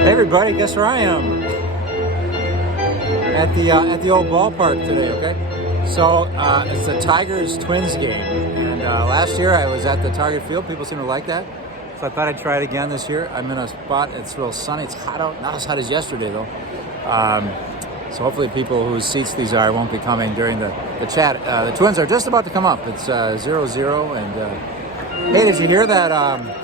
Hey everybody, guess where I am? At the old ballpark today, okay? So it's the Tigers-Twins game, and last year I was at the Target Field. People seem to like that, so I thought I'd try it again this year. I'm in a spot, it's real sunny, it's hot out, not as hot as yesterday though. So hopefully people whose seats these are won't be coming during the chat. The Twins are just about to come up. It's 0-0, and hey, did you hear that a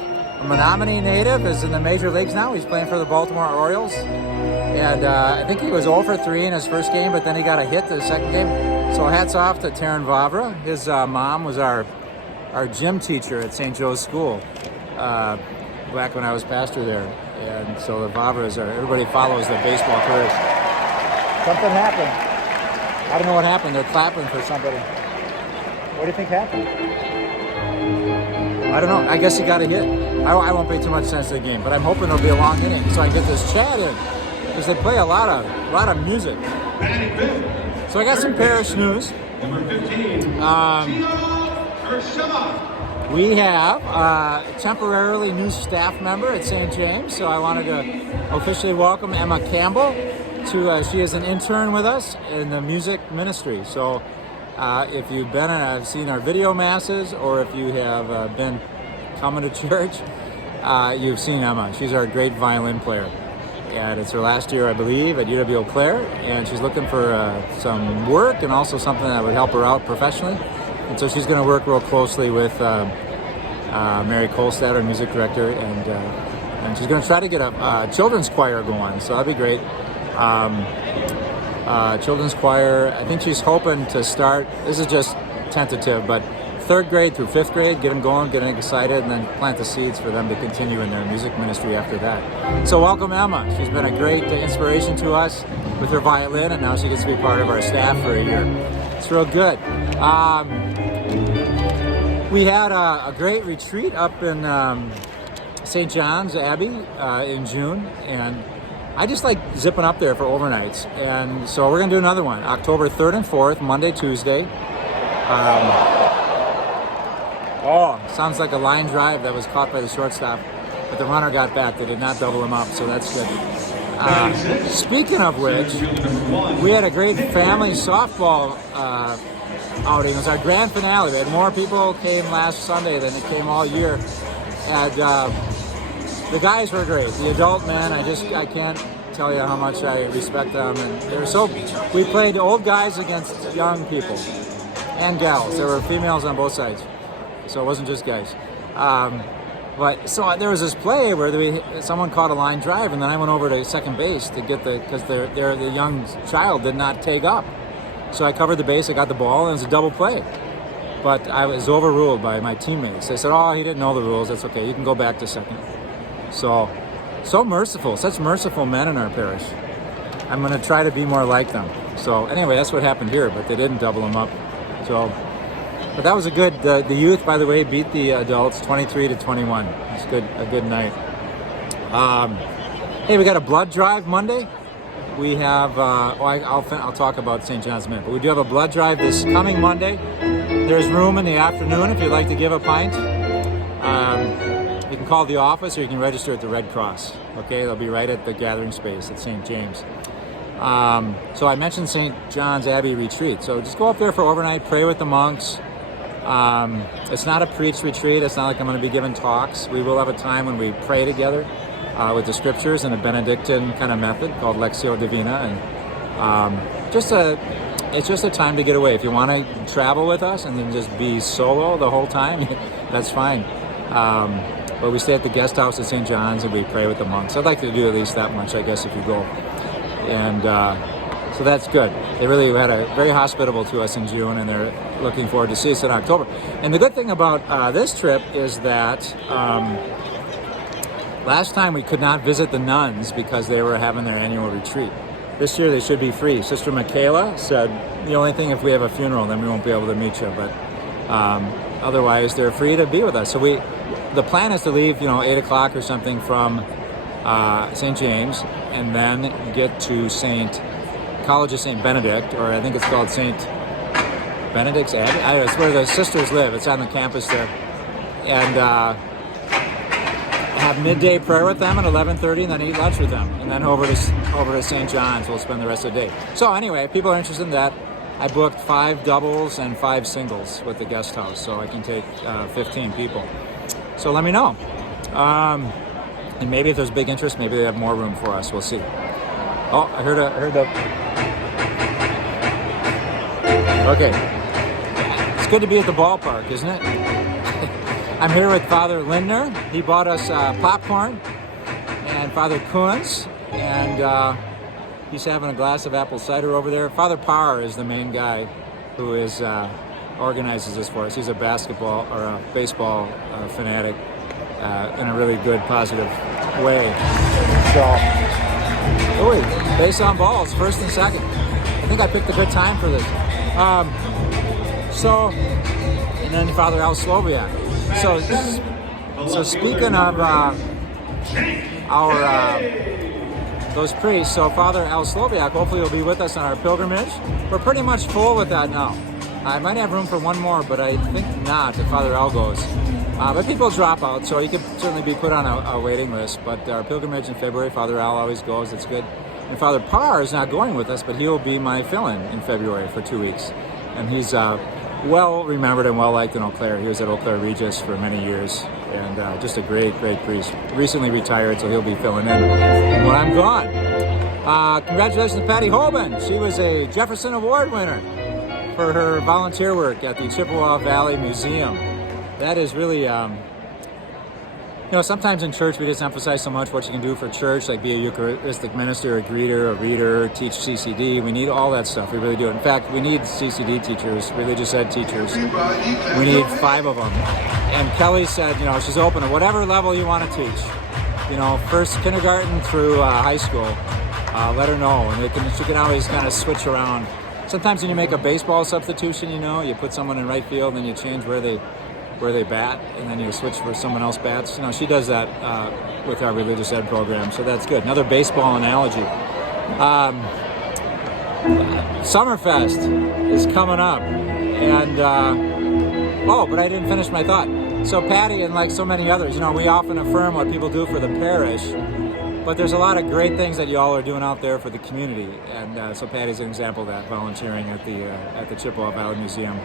Menominee native is in the major leagues now? He's playing for the Baltimore Orioles. And I think he was 0 for 3 in his first game, but then he got a hit the second game. So hats off to Taryn Vavra. His mom was our gym teacher at St. Joe's School back when I was pastor there. And so the Vavras are, everybody follows the baseball careers. Something happened. I don't know what happened. They're clapping for somebody. What do you think happened? I don't know. I guess he got a hit. I won't pay too much attention to the game, but I'm hoping there'll be a long inning so I can get this chat in. Because they play a lot of music. So I got some Parish news. We have a temporarily new staff member at St. James, so I wanted to officially welcome Emma Campbell to. She is an intern with us in the music ministry. So if you've been and seen our video masses, or if you have been coming to church, you've seen Emma. She's our great violin player. And it's her last year, I believe, at UW Eau Claire, and she's looking for some work and also something that would help her out professionally. And so she's going to work real closely with Mary Kolstad, our music director, and she's going to try to get a children's choir going, so that'd be great. Children's choir, I think she's hoping to start, this is just tentative, but 3rd grade through 5th grade, get them going, get them excited, and then plant the seeds for them to continue in their music ministry after that. So welcome Emma. She's been a great inspiration to us with her violin, and now she gets to be part of our staff for a year. It's real good. We had a great retreat up in St. John's Abbey in June, and I just like zipping up there for overnights. And so we're going to do another one, October 3rd and 4th, Monday, Tuesday. Sounds like a line drive that was caught by the shortstop, but the runner got back. They did not double him up, so that's good. Speaking of which, we had a great family softball outing. It was our grand finale. We had more people came last Sunday than it came all year. And the guys were great. The adult men, I can't tell you how much I respect them. And they were we played old guys against young people and gals. There were females on both sides. So it wasn't just guys. But so there was this play where someone caught a line drive, and then I went over to second base to get because the young child did not take up. So I covered the base, I got the ball, and it was a double play. But I was overruled by my teammates. They said, he didn't know the rules. That's okay. You can go back to second. So merciful. Such merciful men in our parish. I'm going to try to be more like them. So anyway, that's what happened here, but they didn't double them up. But that was a good, the youth, by the way, beat the adults 23-21. It's a good night. Hey, we got a blood drive Monday. We have, I'll talk about St. John's in a minute, but we do have a blood drive this coming Monday. There's room in the afternoon if you'd like to give a pint. You can call the office or you can register at the Red Cross. Okay, they'll be right at the gathering space at St. James. So I mentioned St. John's Abbey retreat. So just go up there for overnight, pray with the monks. It's not a preached retreat. It's not like I'm going to be giving talks. We will have a time when we pray together with the scriptures in a Benedictine kind of method called Lectio Divina, and it's just a time to get away. If you want to travel with us and then just be solo the whole time, that's fine. But we stay at the guest house at St. John's and we pray with the monks. I'd like to do at least that much, I guess, if you go. And so that's good. They really had a very hospitable to us in June, and they're looking forward to see us in October. And the good thing about this trip is that last time we could not visit the nuns because they were having their annual retreat. This year they should be free. Sister Michaela said the only thing, if we have a funeral, then we won't be able to meet you. But otherwise, they're free to be with us. So the plan is to leave, 8 o'clock or something from St. James, and then get to College of St. Benedict, or I think it's called St. Benedict's Abbey. It's where the sisters live. It's on the campus there. And have have midday prayer with them at 11:30, and then eat lunch with them, and then over to St. John's. We'll spend the rest of the day. So anyway, if people are interested in that, I booked 5 doubles and 5 singles with the guest house, so I can take 15 people. So let me know. And maybe if there's big interest, maybe they have more room for us. We'll see. Oh, I heard the. Okay, it's good to be at the ballpark, isn't it? I'm here with Father Lindner. He bought us popcorn, and Father Kuntz, and he's having a glass of apple cider over there. Father Parr is the main guy who is organizes this for us. He's a basketball or a baseball fanatic in a really good, positive way. So, base on balls, first and second. I think I picked a good time for this. And then Father Al Sloviak. So speaking of those priests, so Father Al Sloviak hopefully will be with us on our pilgrimage. We're pretty much full with that now. I might have room for one more, but I think not if Father Al goes. But people drop out, so you could certainly be put on a waiting list. But our pilgrimage in February, Father Al always goes. It's good. And Father Parr is not going with us, but he will be my fill-in in February for 2 weeks. And he's well remembered and well liked in Eau Claire. He was at Eau Claire Regis for many years, and just a great priest. Recently retired, so he'll be filling in when I'm gone. Congratulations to Patty Hoban. She was a Jefferson Award winner for her volunteer work at the Chippewa Valley Museum. That is really, sometimes in church we just emphasize so much what you can do for church, like be a Eucharistic minister, a greeter, a reader, teach CCD. We need all that stuff. We really do. In fact, we need CCD teachers, religious ed teachers. We need 5 of them. And Kelly said, she's open at whatever level you want to teach. First kindergarten through high school. Let her know, and she can always kind of switch around. Sometimes when you make a baseball substitution, you put someone in right field, and then you change where they bat, and then you switch where someone else bats. She does that with our religious ed program, so that's good. Another baseball analogy. Summerfest is coming up, and but I didn't finish my thought. So Patty and like so many others, we often affirm what people do for the parish, but there's a lot of great things that y'all are doing out there for the community, and so Patty's an example of that, volunteering at the Chippewa Valley Museum.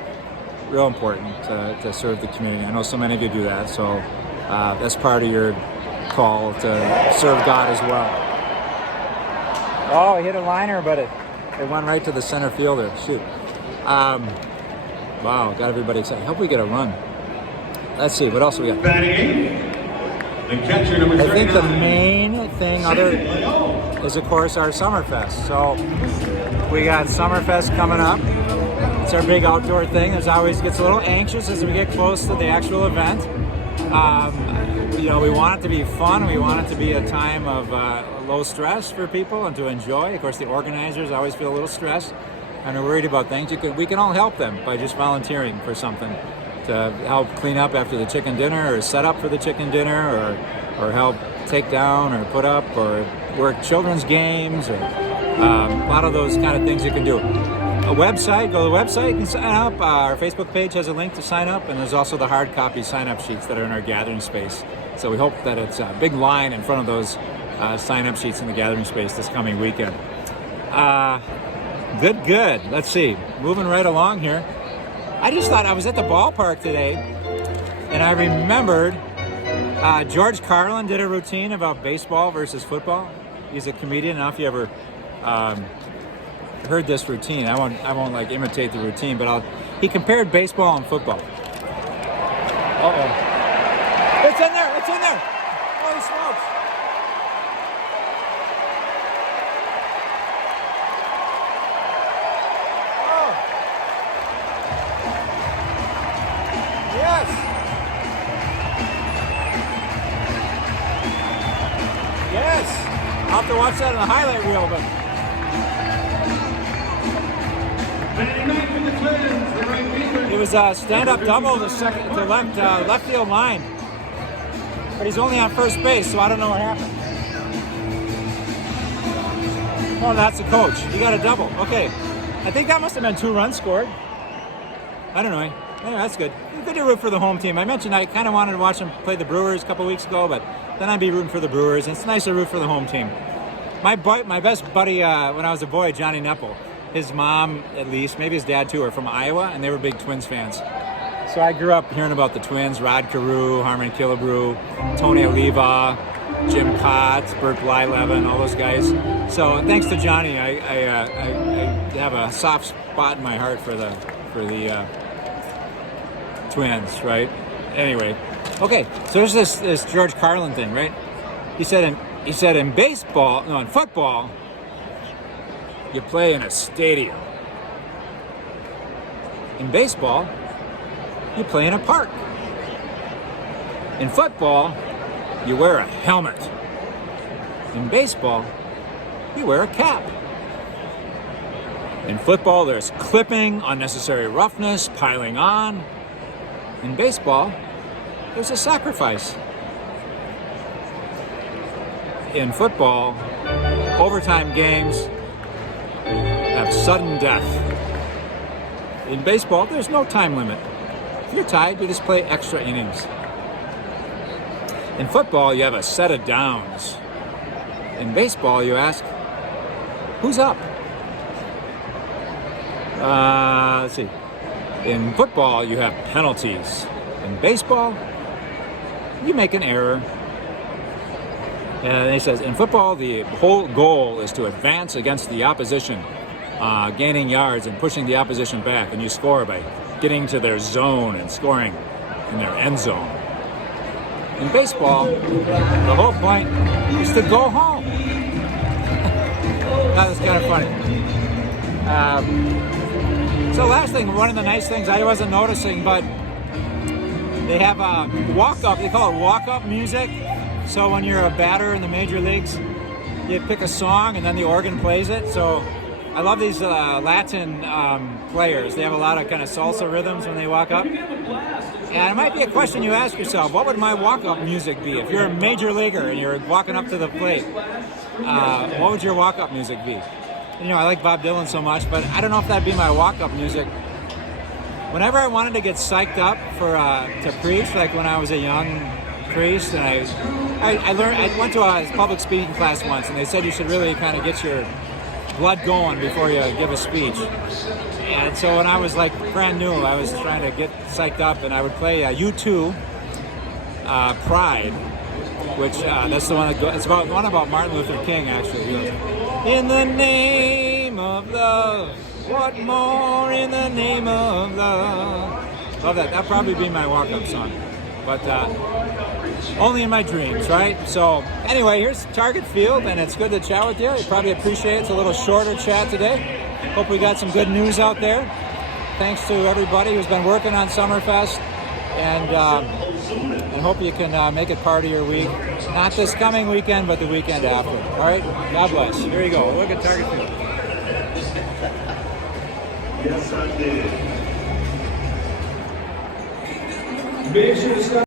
Real important to serve the community. I know so many of you do that, so that's part of your call to serve God as well. Oh, he hit a liner, but it went right to the center fielder. Shoot. Wow, got everybody excited. I hope we get a run. Let's see, what else we got? I think the main thing is, of course, our Summerfest. So we got Summerfest coming up. It's our big outdoor thing. It always gets a little anxious as we get close to the actual event. We want it to be fun. We want it to be a time of low stress for people and to enjoy. Of course, the organizers always feel a little stressed and are worried about things. We can all help them by just volunteering for something to help clean up after the chicken dinner, or set up for the chicken dinner, or help take down or put up, or work children's games, or a lot of those kind of things you can do. A website, go to the website and sign up. Our Facebook page has a link to sign up, and there's also the hard copy sign-up sheets that are in our gathering space. So we hope that it's a big line in front of those sign-up sheets in the gathering space this coming weekend. Good. Let's see. Moving right along here. I just thought I was at the ballpark today, and I remembered George Carlin did a routine about baseball versus football. He's a comedian. I don't know if you ever heard this routine. I won't like imitate the routine, but he compared baseball and football. It's in there. Holy smokes. Oh. Yes. I'll have to watch that on the highlight reel, but it was a stand-up double to left field line, but he's only on first base, so I don't know what happened. Oh, that's the coach. He got a double. Okay, I think that must have been 2 runs scored. I don't know. Anyway, that's good. Good to root for the home team. I mentioned I kind of wanted to watch them play the Brewers a couple weeks ago, but then I'd be rooting for the Brewers. And it's nice to root for the home team. My best buddy when I was a boy, Johnny Nepple, his mom, at least, maybe his dad too, are from Iowa, and they were big Twins fans. So I grew up hearing about the Twins, Rod Carew, Harmon Killebrew, Tony Oliva, Jim Potts, Burt Blyleven, all those guys. So thanks to Johnny, I have a soft spot in my heart for the Twins, right? Anyway, okay, so there's this George Carlin thing, right? He said in football, you play in a stadium. In baseball, you play in a park. In football, you wear a helmet. In baseball, you wear a cap. In football, there's clipping, unnecessary roughness, piling on. In baseball, there's a sacrifice. In football, overtime games have sudden death. In baseball, there's no time limit. If you're tied, you just play extra innings. In football, you have a set of downs. In baseball, you ask, who's up? Let's see. In football, you have penalties. In baseball, you make an error. And he says, in football, the whole goal is to advance against the opposition, gaining yards and pushing the opposition back. And you score by getting to their zone and scoring in their end zone. In baseball, the whole point is to go home. That was kind of funny. So last thing, one of the nice things I wasn't noticing, but they have a walk-up, they call it walk-up music. So when you're a batter in the major leagues, you pick a song and then the organ plays it. So I love these Latin players. They have a lot of kind of salsa rhythms when they walk up. And it might be a question you ask yourself, what would my walk-up music be? If you're a major leaguer and you're walking up to the plate, what would your walk-up music be? You know, I like Bob Dylan so much, but I don't know if that'd be my walk-up music. Whenever I wanted to get psyched up for to preach, like when I was a young priest, and I went to a public speaking class once, and they said you should really kind of get your blood going before you give a speech. And so when I was like brand new, I was trying to get psyched up, and I would play U2, Pride, which that's the one that it's about one about Martin Luther King actually. He goes, in the name of love, what more in the name of love? Love that. That'd probably be my walk-up song, but only in my dreams, right? So anyway, here's Target Field, and it's good to chat with you. You probably appreciate it. It's a little shorter chat today. Hope we got some good news out there. Thanks to everybody who's been working on Summerfest, and hope you can make it part of your week. Not this coming weekend, but the weekend after. All right? God bless. Here you go. Look at Target Field. Yes, I did.